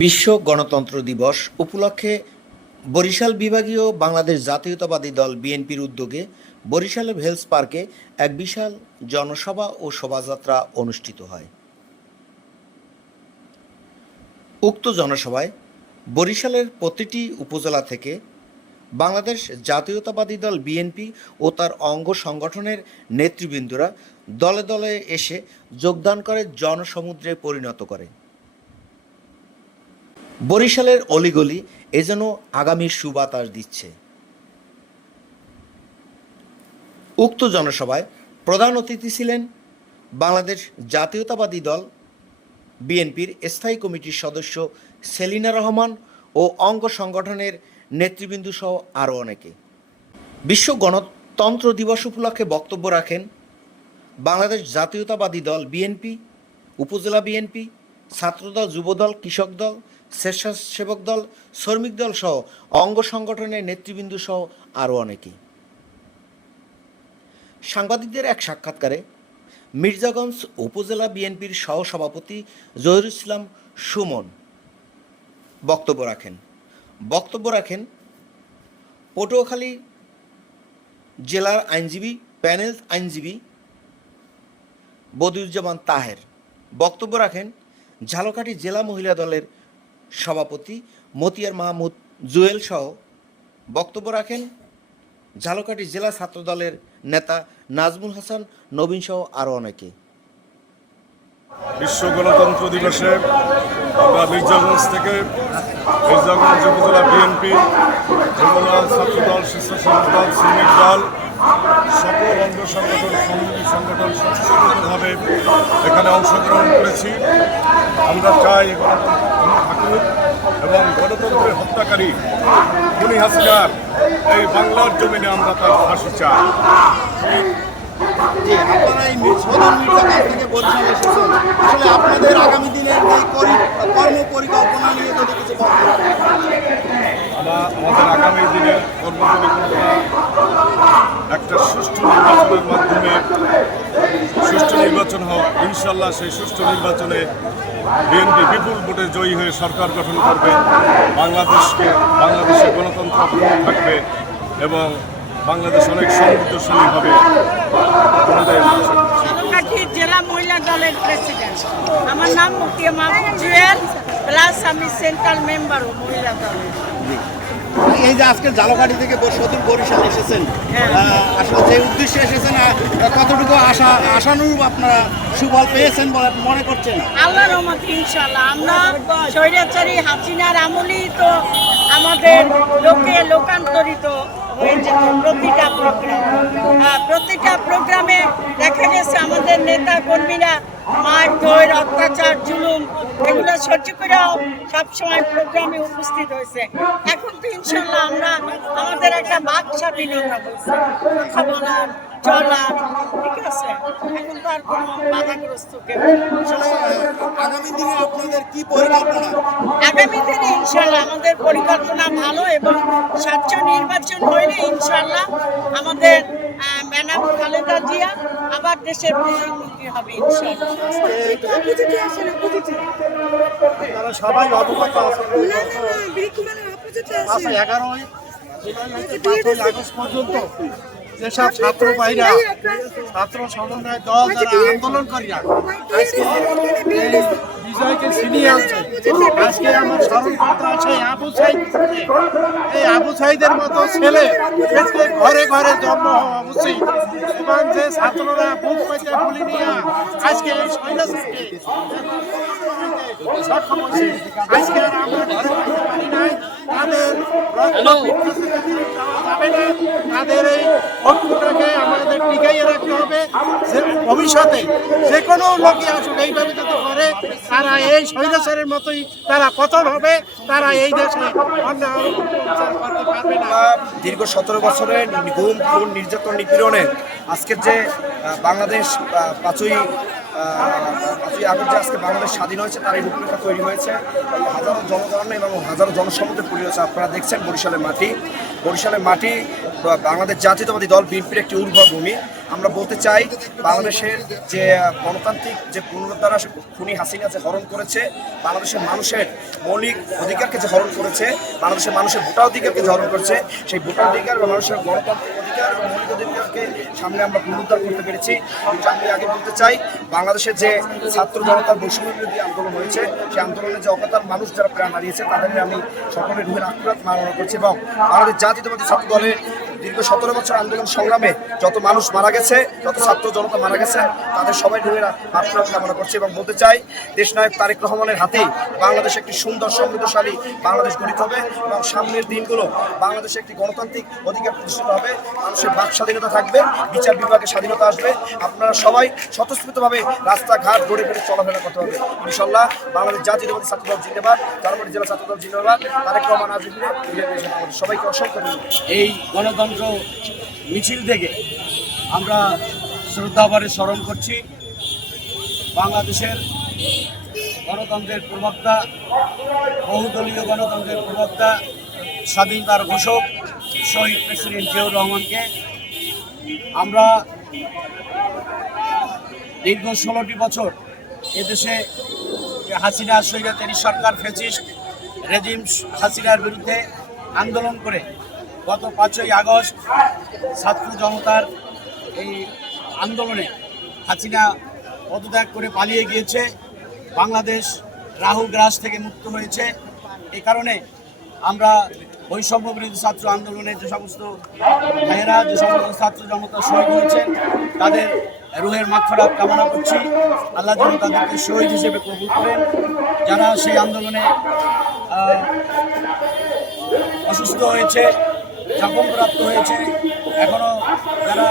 বিশ্ব গণতন্ত্র দিবস উপলক্ষে বরিশাল বিভাগীয় বাংলাদেশ জাতীয়তাবাদী দল বিএনপির উদ্যোগে বরিশালের হেলস পার্কে এক বিশাল জনসভা ও শোভাযাত্রা অনুষ্ঠিত হয়। উক্ত জনসভায় বরিশালের প্রতিটি উপজেলা থেকে বাংলাদেশ জাতীয়তাবাদী দল বিএনপি ও তার অঙ্গ সংগঠনের নেতৃবৃন্দরা দলে দলে এসে যোগদান করে জনসমুদ্রে পরিণত করে। বরিশালের অলিগলি এ যেন আগামীর সুবাতাস দিচ্ছে। উক্ত জনসভায় প্রধান অতিথি ছিলেন বাংলাদেশ জাতীয়তাবাদী দল, বিএনপির স্থায়ী কমিটির সদস্য সেলিনা রহমান ও অঙ্গ সংগঠনের নেতৃবৃন্দ সহ আরও অনেকে। বিশ্ব গণতন্ত্র দিবস উপলক্ষে বক্তব্য রাখেন বাংলাদেশ জাতীয়তাবাদী দল বিএনপি, উপজেলা বিএনপি ছাত্রদল, যুবদল, কৃষক দল, স্বেচ্ছাসেবক দল, শ্রমিক দল সহ অঙ্গ সংগঠনের নেতৃবৃন্দ সহ আরও অনেকেই। সাংবাদিকদের এক সাক্ষাৎকারে মির্জাগঞ্জ উপজেলা বিএনপির সহসভাপতি জহির ইসলাম সুমন বক্তব্য রাখেন। বক্তব্য রাখেন পটুয়াখালী জেলার আইনজীবী, প্যানেল আইনজীবী বদিউজ্জামান তাহের। বক্তব্য রাখেন ঝালকাঠি জেলা মহিলা দলের সভাপতি মতিয়ার মাহমুদ জুয়েল সহ বক্তব্য রাখেন ঝালকাঠি জেলা ছাত্র দলের নেতা নাজমুল হাসান, নবীন সহ আরও অনেকে। বিশ্ব গণতন্ত্র দিবসে আমরা মির্জাগঞ্জ থেকে মির্জাগঞ্জ উপজেলা বিএনপি ছাত্রদল, স্বেচ্ছাসেবক দল, শ্রমিক দল সকল অঙ্গ সংগঠন সংগঠন স্বতঃস্ফূর্তভাবে এখানে অংশগ্রহণ করেছি। আমরা চাই গণতন্ত্র থাকুক এবং গণতন্ত্রের হত্যাকারী খুনি হাসিনার এই বাংলার জমিনে আমরা তার ফাঁসি চাই। আপনারা এই মির- সদর থেকে বরিশাল এসেছেন। আসলে আপনাদের আগামী দিনের এই কর্ম পরিকল্পনা নিয়ে যদি কিছু আমাদের আগামী দিনের কর্মপরিকল্পনা একটা সুষ্ঠু নির্বাচনের মাধ্যমে সুষ্ঠু নির্বাচন হোক, ইনশাল্লাহ সেই সুষ্ঠু নির্বাচনে বিএনপি বিপুল ভোটে জয়ী হয়ে সরকার গঠন করবে, বাংলাদেশকে বাংলাদেশের গণতন্ত্র থাকবে এবং বাংলাদেশ অনেক সমৃদ্ধশালী হবে। জেলা মহিলা দলের প্রেসিডেন্ট আমার নাম মুফতিয়া মাহমুদ জুয়েল, প্লাস আমি সেন্ট্রাল মেম্বারও মহিলা দলের এই যে আজকে জালকাটি থেকে ব- বরিশাল এসেছেন হ্যাঁ। আসলে যে উদ্দেশ্যে এসেছেন কতটুকু আশা আশানুরূপ আপনারা সুফল পেয়েছেন বলে মনে করছেন আল্লাহ রহমত ইনশাল্লাহ আমরা স্বৈরাচারী হাসিনার আমলেই তো আমাদের লোকে লোকান্তরিত প্রতিটা প্রোগ্রাম প্রতিটা প্রোগ্রামে দেখা গেছে আমাদের নেতা কর্মীরা মার ধর অত্যাচার, জুলুম, এগুলো সহ্য করেও সবসময় প্রোগ্রামে উপস্থিত হয়েছে। এখন তো ইনশাল্লাহ আমরা আমাদের একটা বাক স্বাধীনতা কথা বলার চলার ঠিক আছে? এখন তো আর কোনো বাধাগ্রস্ত কেউ নেই। আসলে আহ, আগামী দিনে আপনাদের কি পরিকল্পনা? আগামী দিনে ইনশাল্লাহ আমাদের পরিকল্পনা ভালো এবং স্বচ্ছ নির্বাচন হইলে ইনশাল্লাহ আমাদের ম্যাডাম খালেদা জিয়া আবার দেশের প্রধানমন্ত্রী হবে ইনশাল্লাহ। সবাই অবগত আচ্ছা এগারোই আগস্ট পর্যন্ত। যেসব ছাত্র ভাইরা, ছাত্র সমন্বয় দল যারা আন্দোলনকারীরা আজকে এই বিজয়কে ছিনিয়ে আনছে, আজকে আমার স্মরণ করতে আছে আবু সাইদ এই আবু সাইদের মতো ছেলে প্রত্যেক ঘরে ঘরে জন্ম হওয়া উচিত। এবং যে ছাত্ররা বুক পেতে গুলি নিয়ে আজকে এই সৈন্যকে সক্ষম হয়েছে, আজকে আর আমরা ঘরে থাকতে পারি নাই। তাদের রক্ত যাবে না। তাদের এই ঐক্যটাকে আমাদের টিকাইয়ে রাখতে হবে। ভবিষ্যতে যে কোনো লোকই আসুক এইভাবে যদি করে। তারা এই স্বৈরাচারের মতোই তারা পতন হবে। তারা এই দেশে দীর্ঘ সতেরো বছরের গুম খুন নির্যাতন নিপীড়নে আজকের যে বাংলাদেশ পাঁচই পাঁচই আগস্ট যে আজকে বাংলাদেশ স্বাধীন হয়েছে, তার এই রূপরেখা তৈরি হয়েছে। হাজারো জনগণনা এবং হাজারো জনসমুদ্রে পড়ে হয়েছে আপনারা দেখছেন বরিশালের মাটি। বরিশালের মাটি বাংলাদেশ জাতীয়তাবাদী দল বিএনপির একটি উর্বর ভূমি। আমরা বলতে চাই, বাংলাদেশের যে গণতান্ত্রিক যে পুনরুদ্ধার খুনি হাসিনা যে হরণ করেছে, বাংলাদেশের মানুষের মৌলিক অধিকারকে যে হরণ করেছে, বাংলাদেশের মানুষের ভোটার অধিকারকে যে হরণ করেছে, সেই ভোটার অধিকার বা মানুষের গণতান্ত্রিক সামনে আমরা পুনরুদ্ধার করতে পেরেছি। আমি আগে বলতে চাই, বাংলাদেশের যে ছাত্র জনতার বৈষম্য বিরোধী আন্দোলন হয়েছে, সেই আন্দোলনে যে অকাতার মানুষ যারা প্রাণ হারিয়েছে তাদের আমি সকলের রুহের আক্রাত মাননা করছি এবং আমাদের জাতীয়তাবাদী ছাত্র দলের দীর্ঘ সতেরো বছর আন্দোলন সংগ্রামে যত মানুষ মারা গেছে, যত ছাত্র জনতা মারা গেছে, তাদের সবাই রুহের আত্মরাত কামনা করছি এবং বলতে চাই, দেশনায়ক তারেক রহমানের হাতেই বাংলাদেশ একটি সুন্দর, সমৃদ্ধশালী বাংলাদেশ গঠিত হবে এবং সামনের দিনগুলো বাংলাদেশে একটি গণতান্ত্রিক অধিকার প্রতিষ্ঠিত হবে, মানুষের বাক স্বাধীনতা থাকবে, বিচার বিভাগের স্বাধীনতা আসবে, আপনারা সবাই স্বতঃস্ফূর্তভাবে রাস্তাঘাট গড়ে ফেলে চলাফেরা করতে হবে। ইনশাল্লাহ বাংলাদেশ জাতীয়তাবাদী ছাত্রদল জিন্দাবাদ তারপরে জেলা ছাত্রদল জিন্দাবাদ, তারেক রহমান আজকে সবাইকে অসংখ্য এই গণতন্ত্র মিছিল থেকে আমরা শ্রদ্ধাভরে স্মরণ করছি। বাংলাদেশের গণতন্ত্রের প্রবক্তা, বহুদলীয় গণতন্ত্রের প্রবক্তা স্বাধীনতার ঘোষক, শহীদ প্রেসিডেন্ট জিয়াউর রহমানকে। আমরা দীর্ঘ ষোলোটি বছর এদেশে হাসিনা স্বৈরাচারী সরকার ফেসিস্ট রেজিম হাসিনার বিরুদ্ধে আন্দোলন করে গত পাঁচই আগস্ট ছাত্র জনতার এই আন্দোলনে হাসিনা পদত্যাগ করে পালিয়ে গিয়েছে। বাংলাদেশ রাহু গ্রাস থেকে মুক্ত হয়েছে। এই কারণে আমরা বৈষম্য বিরোধী ছাত্র আন্দোলনের যে সমস্ত ভাইয়েরা, যে সমস্ত ছাত্র জনতা শহীদ হয়েছেন, তাদের রুহের মাগফিরাত কামনা করছি। আল্লাহ যেন তাদেরকে শহীদ হিসেবে কবুল করেন। যারা সেই আন্দোলনে অসুস্থ হয়েছে জাপনপ্রাপ্ত হয়েছে। এখনও যারা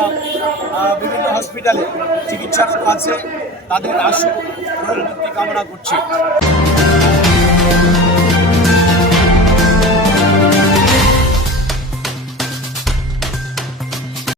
বিভিন্ন হসপিটালে চিকিৎসারত আছে তাদের আশু রোগ মুক্তি কামনা করছি।